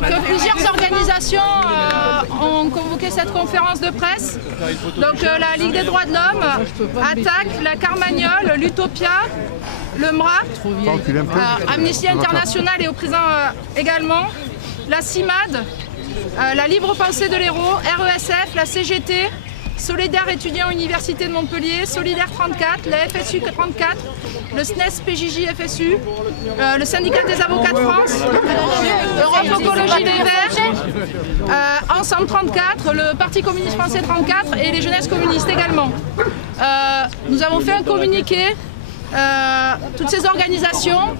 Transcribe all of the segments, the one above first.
Donc plusieurs organisations ont convoqué cette conférence de presse. Donc la Ligue des droits de l'homme, Attaque, la Carmagnole, l'Utopia, le MRA, Amnesty International et au présent également, la CIMAD, la Libre Pensée de l'Hérault, RESF, la CGT, Solidaire étudiants Université de Montpellier, Solidaire 34, la FSU 34, le SNES PJJ FSU, le syndicat des avocats de France, Europe Écologie Les Verts, Ensemble 34, le Parti communiste français 34 et les jeunesses communistes également. Nous avons fait un communiqué, toutes ces organisations,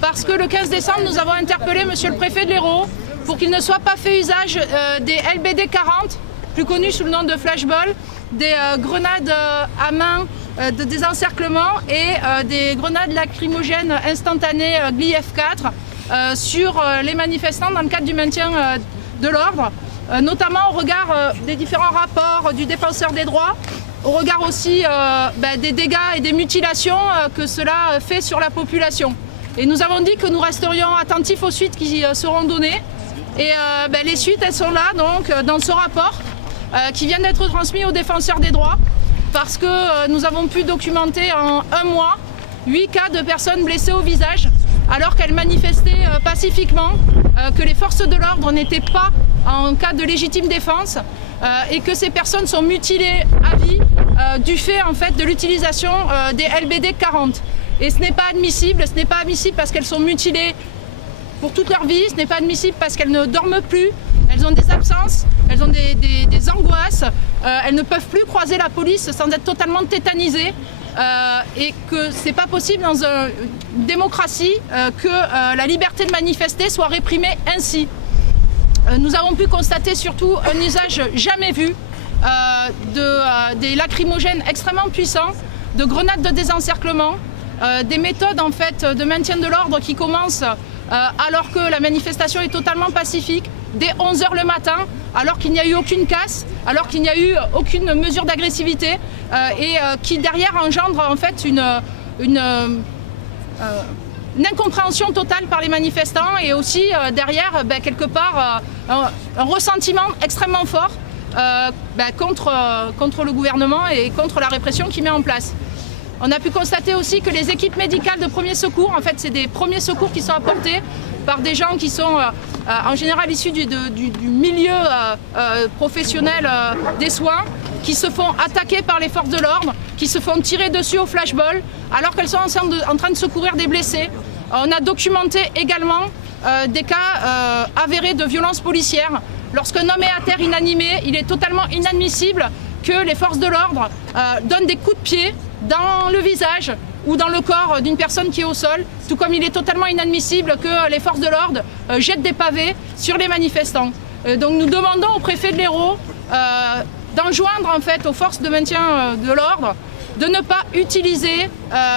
parce que le 15 décembre nous avons interpellé monsieur le préfet de l'Hérault pour qu'il ne soit pas fait usage des LBD 40, plus connus sous le nom de flashball, des grenades à main de désencerclement et des grenades lacrymogènes instantanées GLI F4 sur les manifestants dans le cadre du maintien de l'ordre, notamment au regard des différents rapports du défenseur des droits, au regard aussi des dégâts et des mutilations que cela fait sur la population. Et nous avons dit que nous resterions attentifs aux suites qui seront données. Et les suites, elles sont là, donc, dans ce rapport qui vient d'être transmis aux défenseurs des droits, parce que nous avons pu documenter en un mois 8 cas de personnes blessées au visage, alors qu'elles manifestaient pacifiquement, que les forces de l'ordre n'étaient pas en cas de légitime défense, et que ces personnes sont mutilées à vie du fait en fait de l'utilisation des LBD 40. Et ce n'est pas admissible parce qu'elles sont mutilées pour toute leur vie, ce n'est pas admissible parce qu'elles ne dorment plus, elles ont des absences, elles ont des angoisses, elles ne peuvent plus croiser la police sans être totalement tétanisées et que ce n'est pas possible dans une démocratie que la liberté de manifester soit réprimée ainsi. Nous avons pu constater surtout un usage jamais vu des lacrymogènes extrêmement puissants, de grenades de désencerclement, des méthodes en fait de maintien de l'ordre qui commencent alors que la manifestation est totalement pacifique, dès 11 h le matin, alors qu'il n'y a eu aucune casse, alors qu'il n'y a eu aucune mesure d'agressivité et qui derrière engendre en fait une incompréhension totale par les manifestants et aussi derrière quelque part un ressentiment extrêmement fort contre le gouvernement et contre la répression qu'il met en place. On a pu constater aussi que les équipes médicales de premiers secours, en fait c'est des premiers secours qui sont apportés par des gens qui sont en général issus du milieu professionnel des soins, qui se font attaquer par les forces de l'ordre, qui se font tirer dessus au flashball alors qu'elles sont en train de secourir des blessés. On a documenté également des cas avérés de violences policières. Lorsqu'un homme est à terre inanimé, il est totalement inadmissible que les forces de l'ordre donnent des coups de pied dans le visage ou dans le corps d'une personne qui est au sol, tout comme il est totalement inadmissible que les forces de l'ordre jettent des pavés sur les manifestants. Donc nous demandons au préfet de l'Hérault d'enjoindre en fait aux forces de maintien de l'ordre de ne pas utiliser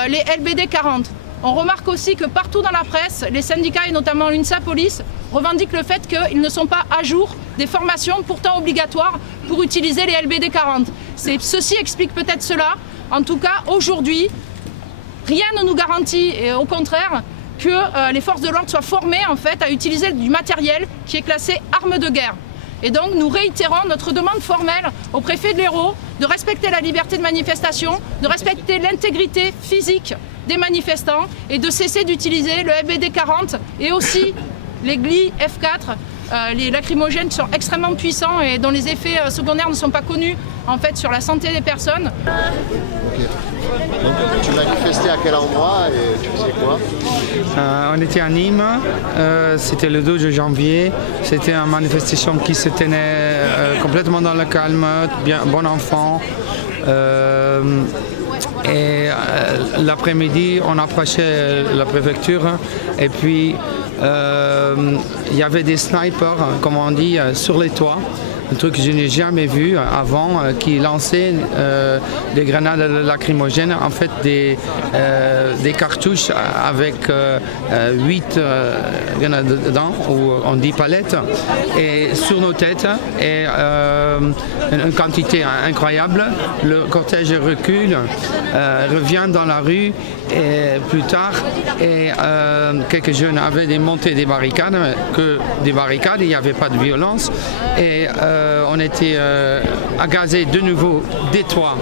les LBD 40. On remarque aussi que partout dans la presse, les syndicats et notamment l'UNSA Police revendiquent le fait qu'ils ne sont pas à jour des formations pourtant obligatoires pour utiliser les LBD 40. Ceci explique peut-être cela. En tout cas, aujourd'hui, rien ne nous garantit, et au contraire, que les forces de l'ordre soient formées en fait, à utiliser du matériel qui est classé arme de guerre. Et donc nous réitérons notre demande formelle au préfet de l'Hérault de respecter la liberté de manifestation, de respecter l'intégrité physique des manifestants et de cesser d'utiliser le LBD 40 et aussi les GLI F4, les lacrymogènes qui sont extrêmement puissants et dont les effets secondaires ne sont pas connus en fait sur la santé des personnes. Okay. Donc, tu manifestais à quel endroit et tu faisais quoi? On était à Nîmes, c'était le 12 janvier, c'était une manifestation qui se tenait complètement dans le calme, bien, bon enfant. Et l'après-midi, on approchait la préfecture et puis il y avait des snipers, comme on dit, sur les toits. un truc que je n'ai jamais vu avant, qui lançait des grenades lacrymogènes, en fait des cartouches avec 8 grenades dedans, ou on dit palettes, et sur nos têtes, et une quantité incroyable. Le cortège recule, revient dans la rue, et plus tard, et quelques jeunes avaient démonté des barricades, il n'y avait pas de violence, et on était agazés de nouveau des toits.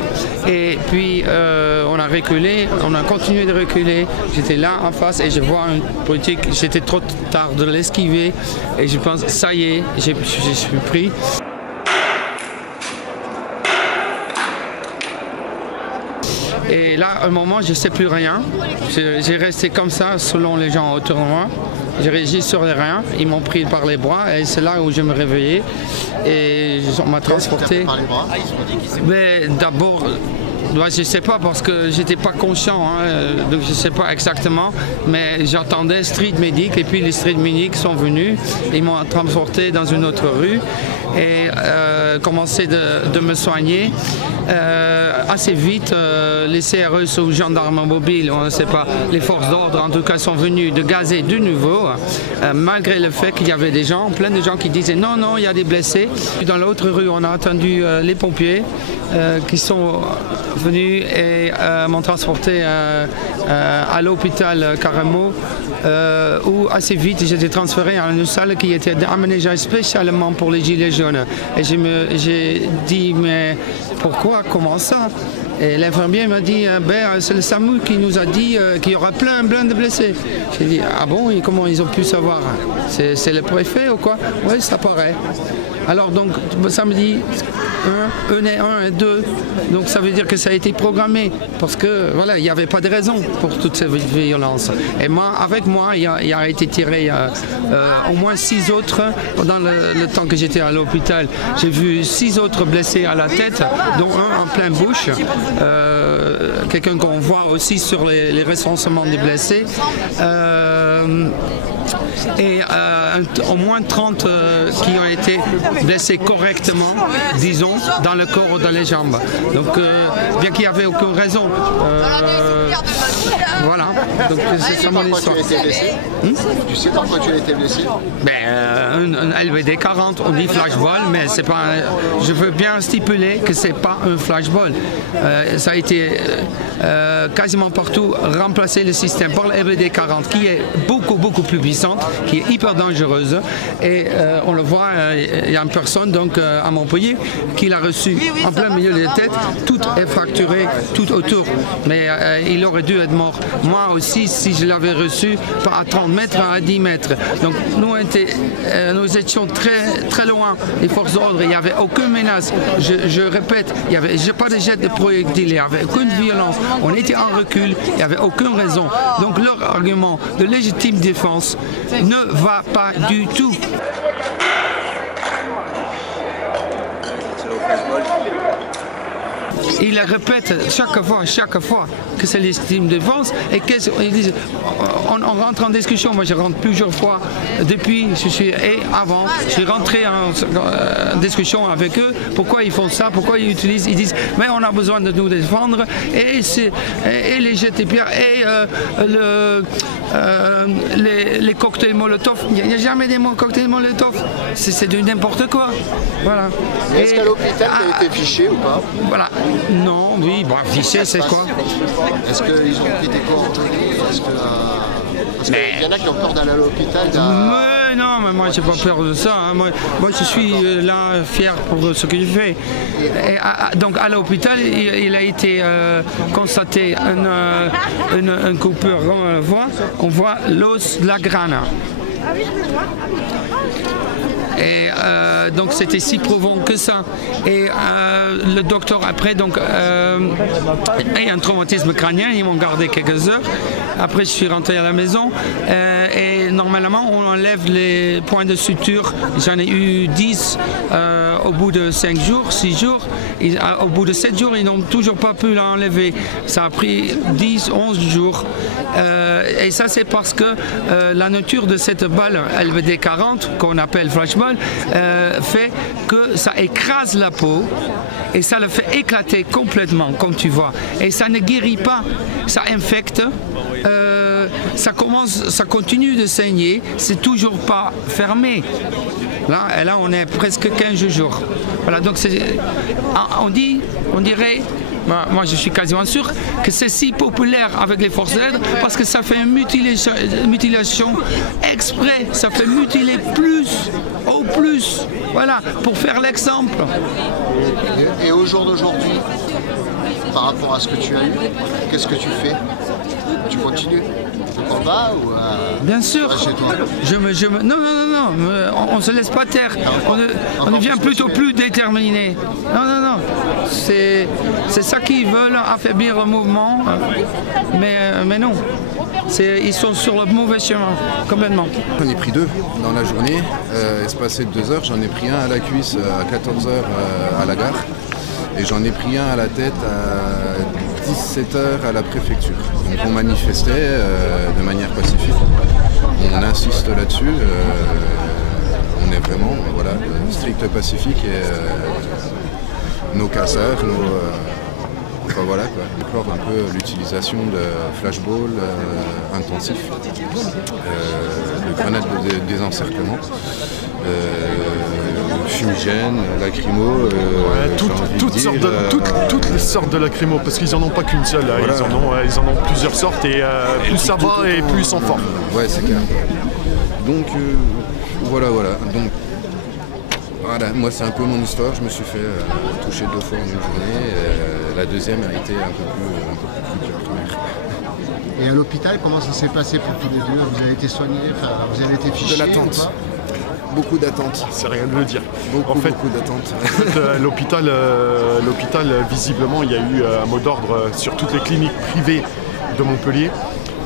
Et puis on a reculé, on a continué de reculer. J'étais là en face et je vois une politique, j'étais trop tard de l'esquiver, et je pense, ça y est, je suis pris. Et là, à un moment, je ne sais plus rien. J'ai resté comme ça, selon les gens autour de moi. J'ai réagi sur les reins, ils m'ont pris par les bras, et c'est là où je me réveillais. Et on m'a transporté. Mais d'abord, je ne sais pas, parce que j'étais pas conscient, hein, donc je ne sais pas exactement, mais j'attendais street medic, et puis les street medics sont venus, ils m'ont transporté dans une autre rue et commencé de me soigner. Assez vite, les CRS ou gendarmes mobiles, on ne sait pas, les forces d'ordre en tout cas sont venus de gazer de nouveau, malgré le fait qu'il y avait des gens, plein de gens qui disaient non, non, il y a des blessés. Dans l'autre rue, on a attendu les pompiers qui sont venus et m'ont transporté à l'hôpital Carremo, où assez vite j'étais transféré à une salle qui était aménagée spécialement pour les gilets jaunes. Et j'ai dit, mais pourquoi, comment ça? Et l'infirmier m'a dit, c'est le SAMU qui nous a dit qu'il y aura plein de blessés. J'ai dit, ah bon, et comment ils ont pu savoir? C'est le préfet ou quoi? Oui, ça paraît. Alors donc, samedi, 1 et 2, donc ça veut dire que ça a été programmé, parce que voilà, il n'y avait pas de raison pour toute cette violence. Et moi, avec moi, il a été tiré au moins 6 autres pendant le temps que j'étais à l'hôpital. J'ai vu 6 autres blessés à la tête, dont un en pleine bouche, quelqu'un qu'on voit aussi sur les recensements des blessés. Et au moins 30 qui ont été blessés correctement, disons, dans le corps ou dans les jambes. Donc, bien qu'il n'y avait aucune raison. Voilà, donc c'est ça mon histoire. Tu sais dans quoi tu as été blessé? Un LBD 40, on dit flashball, mais c'est pas. Je veux bien stipuler que c'est pas un flashball. Ça a été quasiment partout remplacé le système par le LBD 40, qui est beaucoup plus puissante, qui est hyper dangereuse. Et on le voit, il y a une personne donc à Montpellier qui l'a reçu en plein milieu de la tête, tout est fracturé, tout autour. Mais il aurait dû être mort. Moi aussi, si je l'avais reçu, pas à 30 mètres, à 10 mètres. Donc nous étions très loin des forces d'ordre, il n'y avait aucune menace. Je répète, il n'y avait pas de jet de projectiles, il n'y avait aucune violence. On était en recul, il n'y avait aucune raison. Donc leur argument de légitime défense ne va pas du tout. Il répète chaque fois que c'est légitime défense, et qu'ils disent, on rentre en discussion. Moi je rentre plusieurs fois depuis, avant, je suis rentré en discussion avec eux, pourquoi ils font ça, pourquoi ils utilisent, ils disent mais on a besoin de nous défendre, et les jets de pierre, et les cocktails Molotov. Il n'y a jamais des cocktails Molotov, c'est du n'importe quoi. Voilà. Est-ce qu'à l'hôpital tu as été fiché ou pas? Voilà. Non, oui, bon, fiché, c'est quoi? Est-ce qu'ils ont pris des coordonnées? Parce qu'il y en a qui ont peur d'aller à l'hôpital. Mais non, mais moi j'ai pas peur de ça. Hein. Moi je suis là fier pour ce que je fais. Et donc à l'hôpital, il a été constaté une coupure. On voit l'os de la grana. Et donc c'était si probant que ça. Et le docteur après donc a un traumatisme crânien, ils m'ont gardé quelques heures. Après je suis rentré à la maison et normalement on enlève les points de suture. J'en ai eu 10 au bout de 5 jours, 6 jours. Au bout de 7 jours, ils n'ont toujours pas pu l'enlever. Ça a pris 10, 11 jours. Et ça c'est parce que la nature de cette balle LVD 40, qu'on appelle flashball, fait que ça écrase la peau et ça le fait éclater complètement, comme tu vois. Et ça ne guérit pas, ça infecte, ça continue de saigner, c'est toujours pas fermé. Là, on est presque 15 jours. Voilà, donc on dirait, moi je suis quasiment sûr que c'est si populaire avec les forces d'aide parce que ça fait une mutilation exprès, ça fait mutiler au plus, voilà, pour faire l'exemple. Et au jour d'aujourd'hui, par rapport à ce que tu as eu, qu'est-ce que tu fais? Tu continues le combat ou bien sûr. Chez toi? Non, on ne se laisse pas taire. On devient plutôt plus déterminé. Non. C'est ça qu'ils veulent, affaiblir le mouvement. Mais non. Ils sont sur le mauvais chemin, complètement. J'en ai pris 2 dans la journée. Espacé de 2 heures, j'en ai pris un à la cuisse à 14 heures à la gare. Et j'en ai pris un à la tête à 17 heures à la préfecture. Donc on manifestait de manière pacifique. On insiste là-dessus. On est vraiment strict pacifique et nos casseurs, enfin voilà quoi. On déplore un peu l'utilisation de flashball intensif, de grenades de désencerclement. Fumigène, lacrymo, toutes les sortes de lacrymo, parce qu'ils n'en ont pas qu'une seule, voilà. Ils en ont plusieurs sortes et plus ça va et plus ils sont forts. Ouais, c'est clair. Donc voilà. Donc voilà, moi c'est un peu mon histoire, je me suis fait toucher 2 fois en une journée, la deuxième a été un peu plus que la première. Et à l'hôpital, comment ça s'est passé pour tous les deux? Vous avez été soignés, vous avez été fichés? De l'attente. Beaucoup d'attentes. C'est rien de le dire. Beaucoup d'attentes. En fait, l'hôpital, visiblement, il y a eu un mot d'ordre sur toutes les cliniques privées de Montpellier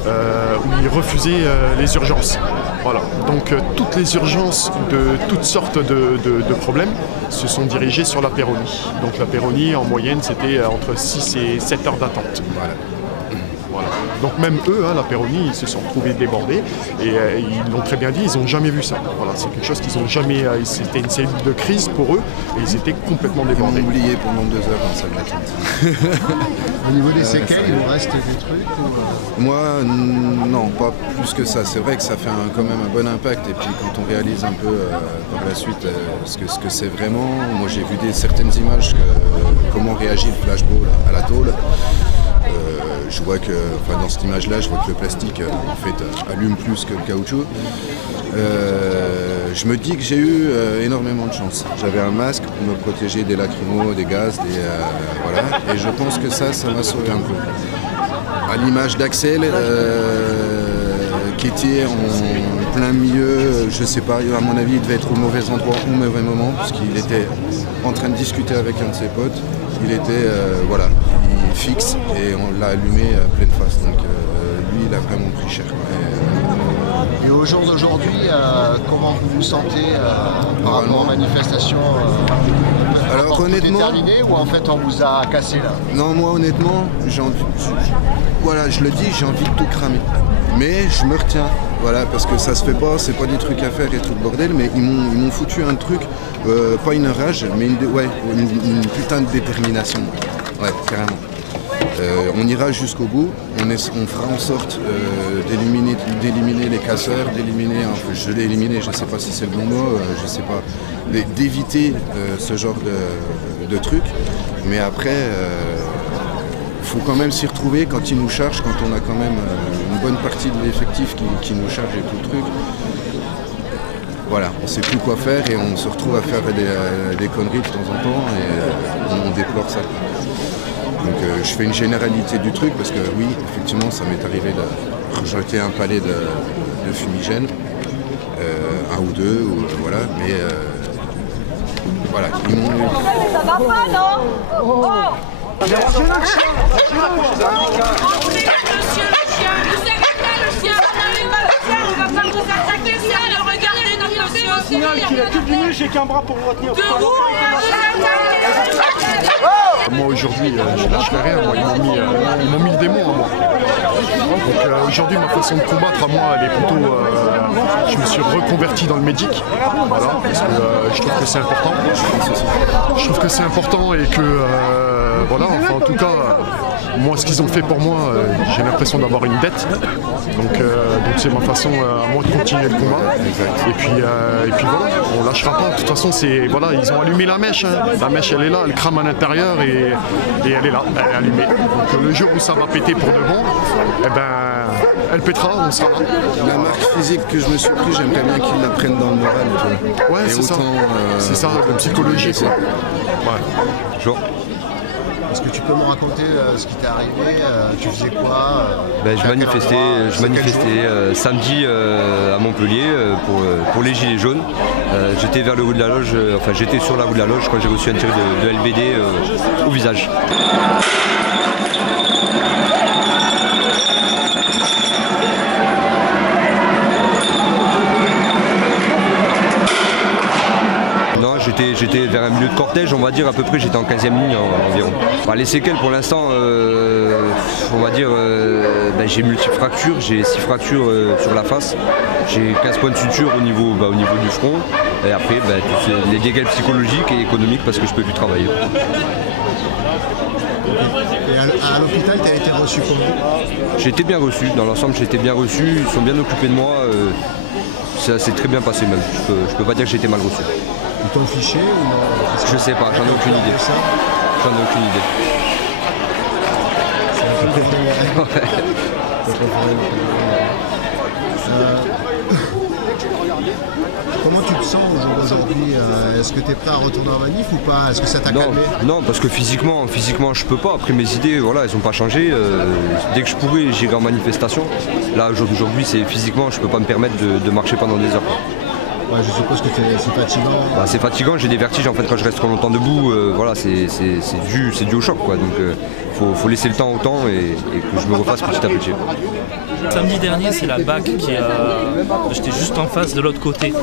où ils refusaient les urgences. Voilà. Donc toutes les urgences de toutes sortes de problèmes se sont dirigées sur la Péronie. Donc la Péronie, en moyenne, c'était entre 6 et 7 heures d'attente. Voilà. Donc même eux, la Péronie, ils se sont retrouvés débordés et ils l'ont très bien dit, ils n'ont jamais vu ça. Voilà, c'est quelque chose qu'ils n'ont jamais... C'était une cellule de crise pour eux et ils étaient complètement débordés. Ils m'ont oublié pendant 2 heures en salle d'attente. Au niveau des séquelles, il vous reste des trucs ou... Moi, non, pas plus que ça. C'est vrai que ça fait quand même un bon impact et puis quand on réalise un peu par la suite ce que c'est vraiment, moi j'ai vu certaines images, comment réagit le flashball à la tôle. Je vois que, dans cette image-là, je vois que le plastique en fait allume plus que le caoutchouc. Je me dis que j'ai eu énormément de chance. J'avais un masque pour me protéger des lacrymos, des gaz, voilà. Et je pense que ça m'a sauvé un peu. À l'image d'Axel, qui était en plein milieu, je sais pas, à mon avis, il devait être au mauvais endroit, au mauvais moment, puisqu'il était en train de discuter avec un de ses potes. Il était, il fixe et on l'a allumé pleine face. Donc lui, il a vraiment pris cher. Et au jour d'aujourd'hui, comment vous vous sentez par rapport aux manifestations Alors honnêtement, terminé ou en fait on vous a cassé là? Non, moi honnêtement, je le dis, j'ai envie de tout cramer. Mais je me retiens, parce que ça se fait pas, c'est pas des trucs à faire et tout le bordel, mais ils m'ont foutu un truc, pas une rage, mais une putain de détermination. Ouais, carrément. On ira jusqu'au bout, on fera en sorte d'éliminer les casseurs, je l'ai éliminé, je ne sais pas si c'est le bon mot, je sais pas, d'éviter ce genre de trucs, mais après, il faut quand même s'y retrouver quand ils nous chargent, quand on a quand même une bonne partie de l'effectif qui nous charge et tout le truc. Voilà, on ne sait plus quoi faire et on se retrouve à faire des conneries de temps en temps et on déplore ça. Donc je fais une généralité du truc parce que oui, effectivement, ça m'est arrivé de rejeter un palais de fumigène, un ou deux, voilà, mais voilà, ils m'ont... Ça va pas, non? Monsieur le chien, vous arrêtez le chien, on va pas vous attaquer, sérieux, regardez notre monsieur. Signal qu'il a tout diminué, j'ai qu'un bras pour vous retenir. Moi aujourd'hui, je lâcherai rien, ils m'ont mis le démon à moi. Donc aujourd'hui, ma façon de combattre à moi, elle est plutôt je me suis reconverti dans le médic, voilà, parce que je trouve que c'est important. Je trouve que c'est important et que, voilà, enfin, en tout cas, moi, ce qu'ils ont fait pour moi, j'ai l'impression d'avoir une dette. Donc c'est ma façon à moi de continuer le combat. Et puis voilà, on lâchera pas. De toute façon, voilà, ils ont allumé la mèche. Hein. La mèche, elle est là, elle crame à l'intérieur et elle est là, elle est allumée. Donc le jour où ça va péter pour de bon, eh ben, elle pètera, on sera là. La marque physique que je me suis pris, j'aimerais bien qu'ils la prennent dans le moral. Ouais, c'est ça. C'est ça, la psychologie, quoi. Ouais. Bonjour. Est-ce que tu peux me raconter ce qui t'est arrivé? Tu faisais quoi? Je manifestais samedi à Montpellier pour les Gilets jaunes. J'étais vers le haut de la loge, enfin j'étais sur la roue de la loge quand j'ai reçu un tir de LBD au visage. J'étais vers un milieu de cortège, on va dire à peu près, j'étais en 15e ligne environ. Enfin, les séquelles pour l'instant, on va dire, j'ai multiples fractures, j'ai 6 fractures sur la face, j'ai 15 points de suture au niveau du front, et après tous les dégâts psychologiques et économiques parce que je peux plus travailler. Et à l'hôpital, tu as été reçu comment? J'ai été bien reçu, dans l'ensemble j'ai été bien reçu, ils sont bien occupés de moi, ça s'est très bien passé même, je peux pas dire que j'ai été mal reçu. Ils t'ont fiché ou non? Je sais pas, j'en ai aucune idée. J'en ai aucune idée. Comment tu te sens aujourd'hui? Est-ce que tu es prêt à retourner en manif ou pas? Est-ce que ça t'a calmé? Non, parce que physiquement je peux pas. Après mes idées, voilà, elles n'ont pas changé. Dès que je pourrais, j'irai en manifestation. Là aujourd'hui, physiquement, je peux pas me permettre de marcher pendant des heures. Ouais, je suppose que c'est fatigant. C'est fatigant, j'ai des vertiges en fait quand je reste trop longtemps debout, voilà, c'est dû au choc quoi, donc faut laisser le temps au temps et que je me refasse petit à petit. Samedi dernier, c'est la BAC j'étais juste en face de l'autre côté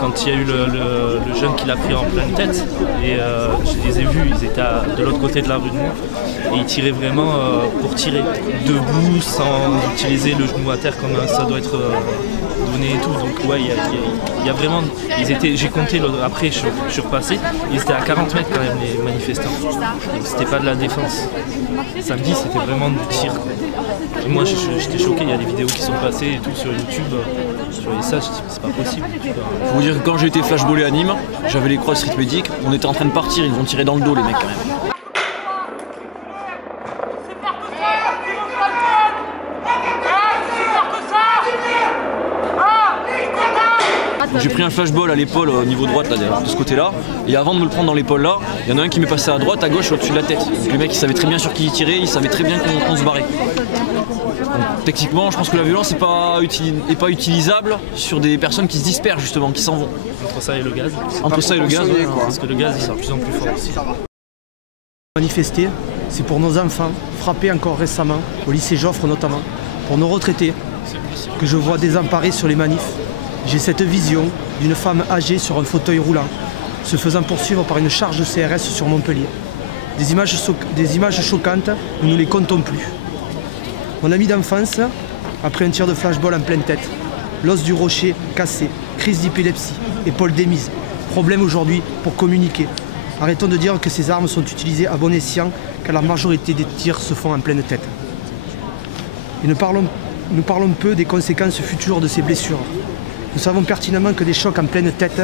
quand il y a eu le jeune qui l'a pris en pleine tête et je les ai vus, ils étaient de l'autre côté de la rue de moi et ils tiraient vraiment pour tirer debout sans utiliser le genou à terre comme ça doit être donné et tout. Donc ouais, il y a vraiment, j'ai compté après, je suis repassé, ils étaient à 40 mètres quand même les manifestants. Donc c'était pas de la défense. Samedi c'était vraiment du tir. Et moi j'étais choqué, il y a des vidéos qui sont passées et tout sur YouTube. Je voyais ça, je me dis c'est pas possible. Faut vous dire que quand j'ai été flashballé à Nîmes, j'avais les croix street medic, on était en train de partir, ils nous ont tiré dans le dos les mecs quand même. J'ai pris un flashball à l'épaule au niveau droite là, de ce côté-là, et avant de me le prendre dans l'épaule là, il y en a un qui m'est passé à droite, à gauche, au-dessus de la tête. Donc les mecs ils savaient très bien sur qui ils tiraient, ils savaient très bien qu'on se barrait. Donc, techniquement, je pense que la violence n'est pas utilisable sur des personnes qui se dispersent justement, qui s'en vont. Entre ça et le gaz. Entre ça et le gaz, ouais, parce que le gaz il sera de plus en plus fort aussi. Manifester, c'est pour nos enfants, frappés encore récemment, au lycée Joffre notamment, pour nos retraités, que je vois désemparés sur les manifs. J'ai cette vision d'une femme âgée sur un fauteuil roulant, se faisant poursuivre par une charge de CRS sur Montpellier. Des images choquantes, nous ne les comptons plus. Mon ami d'enfance, après un tir de flashball en pleine tête, l'os du rocher cassé, crise d'épilepsie, épaule démise, problème aujourd'hui pour communiquer. Arrêtons de dire que ces armes sont utilisées à bon escient, car la majorité des tirs se font en pleine tête. Et nous parlons peu des conséquences futures de ces blessures. Nous savons pertinemment que des chocs en pleine tête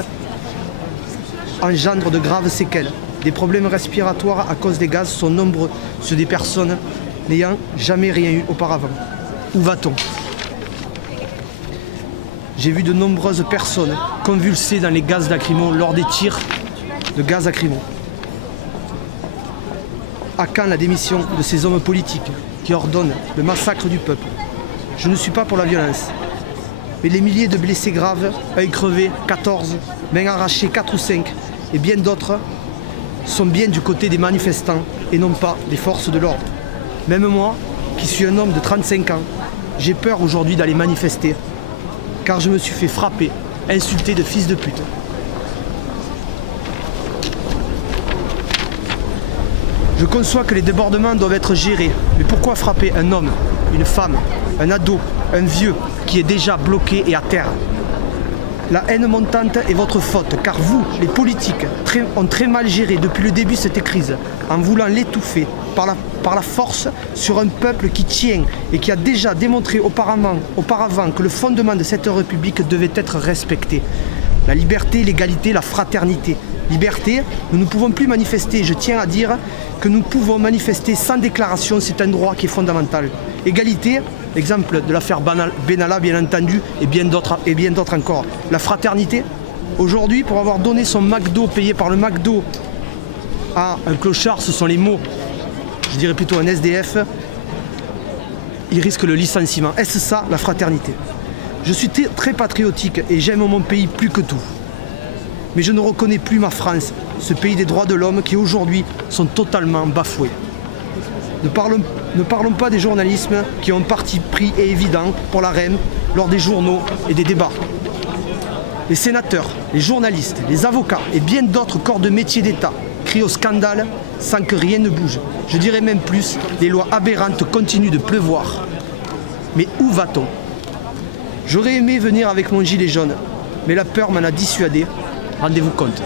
engendrent de graves séquelles. Des problèmes respiratoires à cause des gaz sont nombreux sur des personnes n'ayant jamais rien eu auparavant. Où va-t-on? J'ai vu de nombreuses personnes convulsées dans les gaz lacrymaux lors des tirs de gaz lacrymaux. À quand la démission de ces hommes politiques qui ordonnent le massacre du peuple? Je ne suis pas pour la violence. Mais les milliers de blessés graves, œil crevé, 14, mains arrachées, 4 ou 5, et bien d'autres, sont bien du côté des manifestants et non pas des forces de l'ordre. Même moi, qui suis un homme de 35 ans, j'ai peur aujourd'hui d'aller manifester, car je me suis fait frapper, insulter de fils de pute. Je conçois que les débordements doivent être gérés, mais pourquoi frapper un homme, une femme, un ado, un vieux qui est déjà bloqué et à terre? La haine montante est votre faute, car vous, les politiques, ont très mal géré depuis le début cette crise, en voulant l'étouffer par la force sur un peuple qui tient et qui a déjà démontré auparavant que le fondement de cette République devait être respecté. La liberté, l'égalité, la fraternité. Liberté, nous ne pouvons plus manifester. Je tiens à dire que nous pouvons manifester sans déclaration, c'est un droit qui est fondamental. Égalité, exemple de l'affaire Benalla bien entendu, et bien d'autres encore. La fraternité, aujourd'hui pour avoir donné son McDo, payé par le McDo à un clochard, ce sont les mots, je dirais plutôt un SDF, il risque le licenciement. Est-ce ça la fraternité? Je suis très patriotique et j'aime mon pays plus que tout. Mais je ne reconnais plus ma France, ce pays des droits de l'homme qui aujourd'hui sont totalement bafoués. Ne parlons pas des journalistes qui ont un parti pris et évident pour la reine lors des journaux et des débats. Les sénateurs, les journalistes, les avocats et bien d'autres corps de métier d'État crient au scandale sans que rien ne bouge. Je dirais même plus, les lois aberrantes continuent de pleuvoir. Mais où va-t-on? J'aurais aimé venir avec mon gilet jaune, mais la peur m'en a dissuadé. Rendez-vous compte.